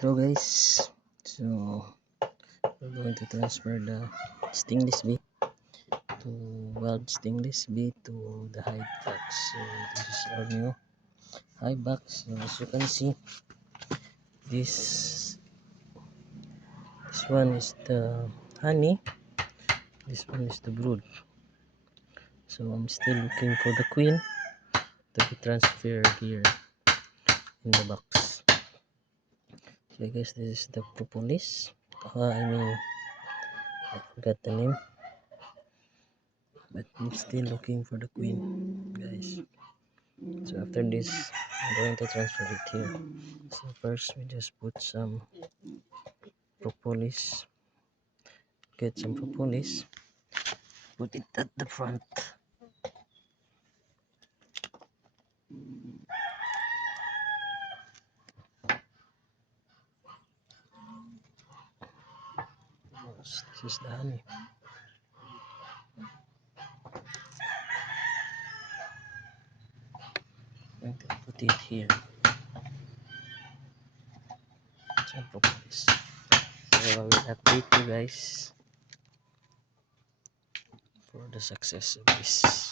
Hello guys, so we're going to transfer the stingless bee to wild stingless bee to the hive box. So this is our new hive box. So as you can see, this one is the honey, this one is the brood. So I'm still looking for the queen to be transferred here in the box. So I guess this is the propolis. I forgot the name, but I'm still looking for the queen, guys. So after this, I'm going to transfer it here. So first we just put some propolis, get some propolis, put it at the front. This is the honey. I'm going to put it here. Some propolis. So I will update you guys for the success of this.